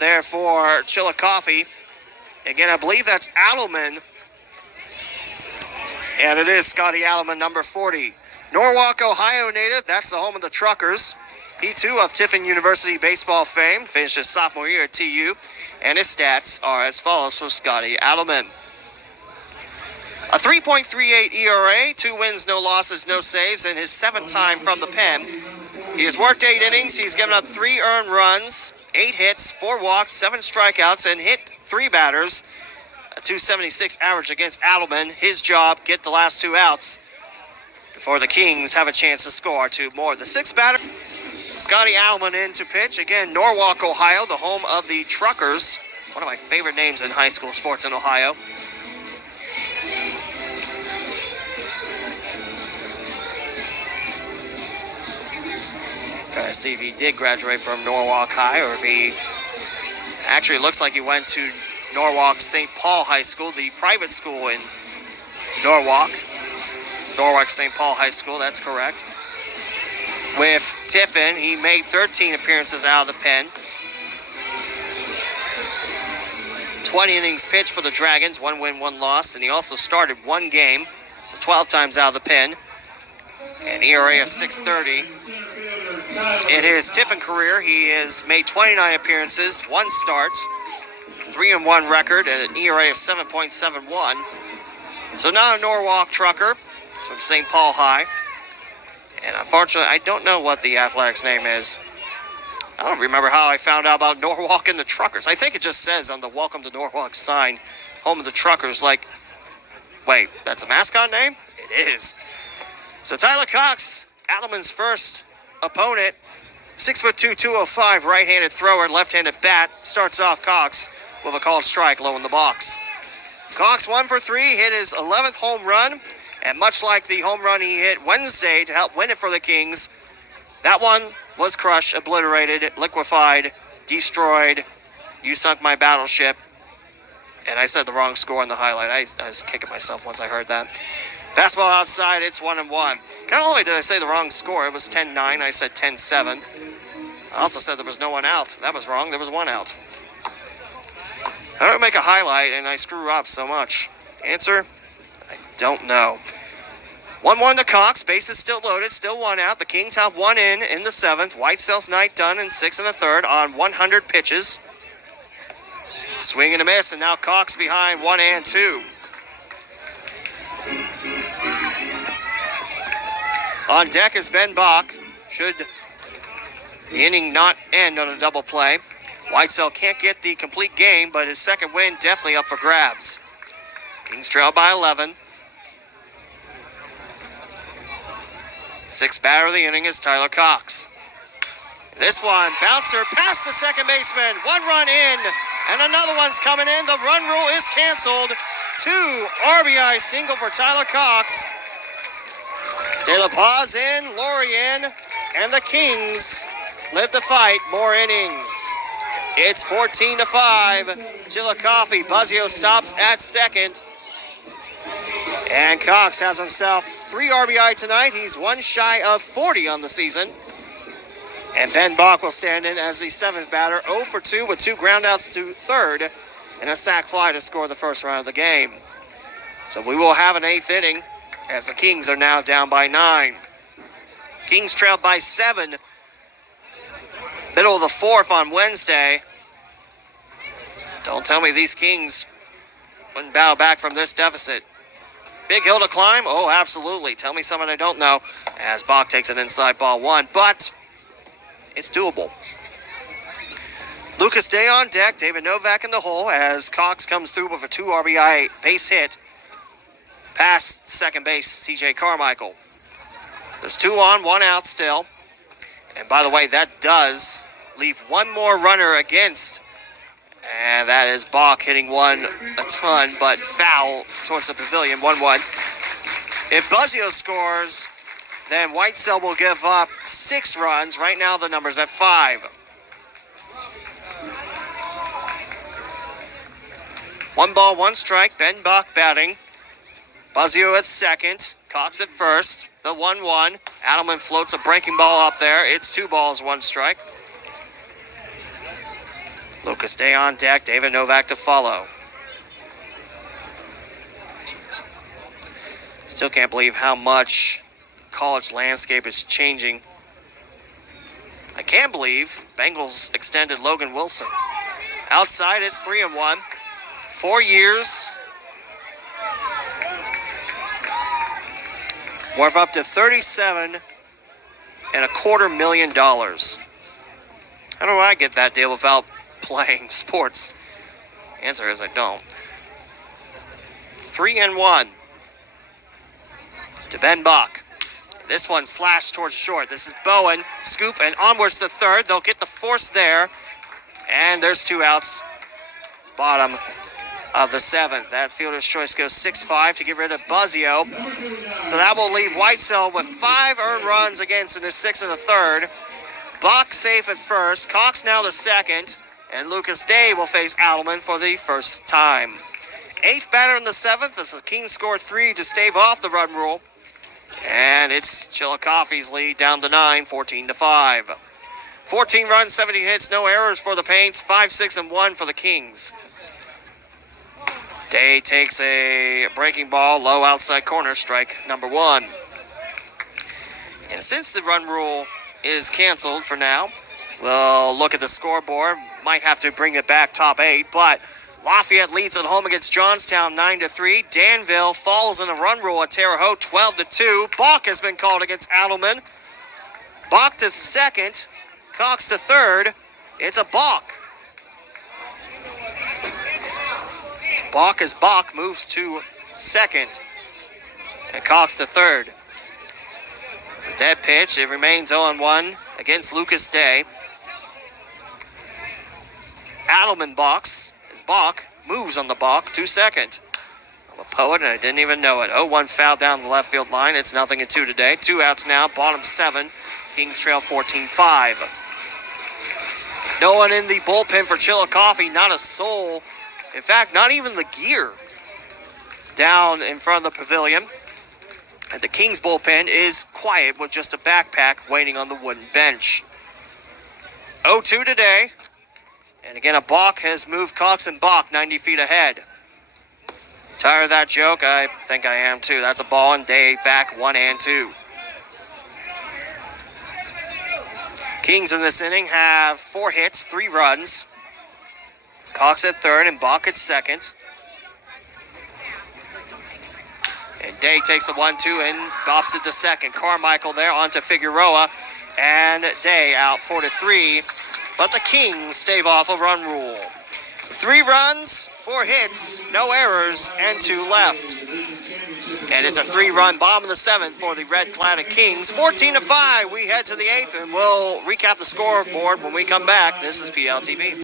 there for Chillicothe. Again, I believe that's Adelman. And it is Scotty Adelman, number 40. Norwalk, Ohio native. That's the home of the Truckers. He, too, of Tiffin University baseball fame. Finished his sophomore year at TU. And his stats are as follows for Scotty Adelman. A 3.38 ERA, 2 wins, no losses, no saves, and his 7th time from the pen. He has worked 8 innings. He's given up 3 earned runs, 8 hits, 4 walks, 7 strikeouts, and hit 3 batters. A 276 average against Adelman. His job, get the last 2 outs before the Kings have a chance to score 2 more. The 6th batter, Scotty Adelman in to pitch. Again, Norwalk, Ohio, the home of the Truckers. One of my favorite names in high school sports in Ohio. Trying to see if he did graduate from Norwalk High or if he actually looks like he went to Norwalk St. Paul High School, the private school in Norwalk. Norwalk St. Paul High School, that's correct. With Tiffin, he made 13 appearances out of the pen. 20 innings pitched for the Dragons, 1 win, 1 loss, and he also started 1 game, so 12 times out of the pen. An ERA of 6.30. In his Tiffin career, he has made 29 appearances, 1 start, 3-1 record, and an ERA of 7.71. So now a Norwalk Trucker. It's from St. Paul High. And unfortunately, I don't know what the athletics name is. I don't remember how I found out about Norwalk and the Truckers. I think it just says on the Welcome to Norwalk sign, home of the Truckers, like, wait, that's a mascot name? It is. So Tyler Cox, Adelman's first opponent, 6'2", 205, right-handed thrower, left-handed bat, starts off Cox with a called strike low in the box. Cox 1 for 3, hit his 11th home run, and much like the home run he hit Wednesday to help win it for the Kings, that one was crushed, obliterated, liquefied, destroyed. You sunk my battleship. And I said the wrong score in the highlight. I was kicking myself once I heard that. Fastball outside, it's 1-1. Not only did I say the wrong score, it was 10-9. I said 10-7. I also said there was no one out. That was wrong. There was 1 out. I don't make a highlight and I screw up so much. Answer, I don't know. 1-1 to Cox. Bases still loaded. Still 1 out. The Kings have 1 in the 7th. Whitesell's night done in 6 1/3 on 100 pitches. Swing and a miss, and now Cox behind 1-2. On deck is Ben Bach. Should the inning not end on a double play. Whitesell can't get the complete game, but his second win definitely up for grabs. Kings trail by 11. 6th batter of the inning is Tyler Cox. This one, bouncer past the second baseman. 1 run in, and another one's coming in. The run rule is canceled. 2 RBI single for Tyler Cox. De La Paz in, Laurie in, and the Kings live to fight more innings. It's 14-5. Chillicothe. Buzzio stops at second. And Cox has himself 3 RBI tonight. He's 1 shy of 40 on the season. And Ben Bach will stand in as the 7th batter, 0 for 2 with 2 groundouts to third and a sac fly to score the first run of the game. So we will have an 8th inning as the Kings are now down by 9. Kings trailed by 7. Middle of the 4th on Wednesday. Don't tell me these Kings wouldn't bow back from this deficit. Big hill to climb? Oh, absolutely. Tell me something I don't know. As Bach takes an inside ball 1, but it's doable. Lucas Day on deck. David Novak in the hole as Cox comes through with a 2 RBI base hit past second base, C.J. Carmichael. There's 2 on, 1 out still. And by the way, that does leave 1 more runner against. And that is Bach hitting 1 a ton, but foul towards the pavilion, 1-1. If Buzzio scores, then Whitesell will give up 6 runs. Right now the number's at 5. 1 ball, 1 strike. Ben Bach batting. Buzzio at second. Cox at first. The 1-1. Adelman floats a breaking ball up there. It's 2 balls, 1 strike. Lucas Day on deck, David Novak to follow. Still can't believe how much college landscape is changing. I can't believe Bengals extended Logan Wilson. Outside, it's 3-1. 4 years. Worth up to $37.25 million. How do I get that deal without playing sports? The answer is I don't. 3-1 to Ben Bach. This one slashed towards short. This is Bowen. Scoop and onwards to third. They'll get the force there. And there's 2 outs. Bottom of the 7th. That fielder's choice goes 6-5 to get rid of Buzzio. So that will leave Whitesell with 5 earned runs against in his 6 1/3. Bach safe at first. Cox now the second. And Lucas Day will face Adelman for the first time. 8th batter in the 7th. As the Kings score 3 to stave off the run rule. And it's Chillicothe's lead down to 9, 14-5. 14 runs, 17 hits, no errors for the Paints. 5-6-1 for the Kings. Day takes a breaking ball, low outside corner, strike number 1. And since the run rule is canceled for now, we'll look at the scoreboard. Might have to bring it back top 8, but Lafayette leads at home against Johnstown 9-3. Danville falls in a run rule at Terre Haute 12-2. Bach has been called against Adelman. Bach to second. Cox to third. It's a balk. It's balk as Bach moves to second. And Cox to third. It's a dead pitch. It remains 0-1 against Lucas Day. Adelman box. Bach moves on the balk to second. I'm a poet and I didn't even know it. 0-1 foul down the left field line. It's 0-2 today. 2 outs now. Bottom 7. Kings trail 14-5. No one in the bullpen for Chillicothe. Not a soul. In fact, not even the gear down in front of the pavilion. And the Kings bullpen is quiet with just a backpack waiting on the wooden bench. 0-2 today. And again, a balk has moved Cox and Bach 90 feet ahead. Tired of that joke? I think I am too. That's a ball, and Day back 1-2. Kings in this inning have 4 hits, 3 runs. Cox at third and Bach at second. And Day takes the 1-2 and bops it to second. Carmichael there onto Figueroa. And Day out 4-3. But the Kings stave off a run rule. 3 runs, 4 hits, no errors, and 2 left. And it's a 3-run bomb in the 7th for the red-cladded Kings. 14-5, we head to the 8th, and we'll recap the scoreboard when we come back. This is PLTV.